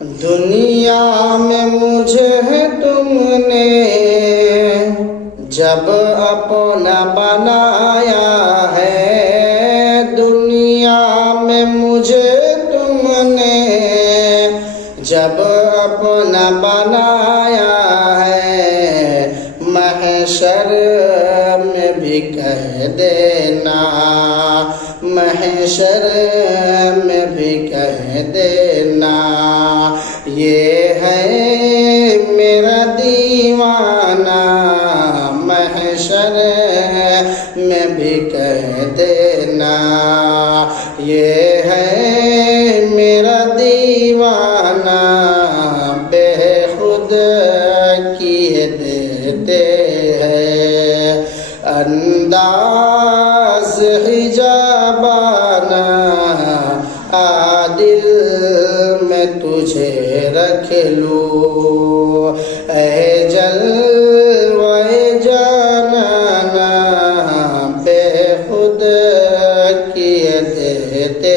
दुनिया में मुझे तुमने जब अपना बनाया है, दुनिया में मुझे तुमने जब अपना बनाया है, महशर में भी कह देना, महशर में भी कह देना, ये है मेरा दीवाना, महशर में भी कह देना, ये है मेरा दीवाना, बेखुद किए देते हैं अंदाज हिजाबाना, दिल में तुझे रख लूं, ऐ जलवे जाना, बेखुद किए देते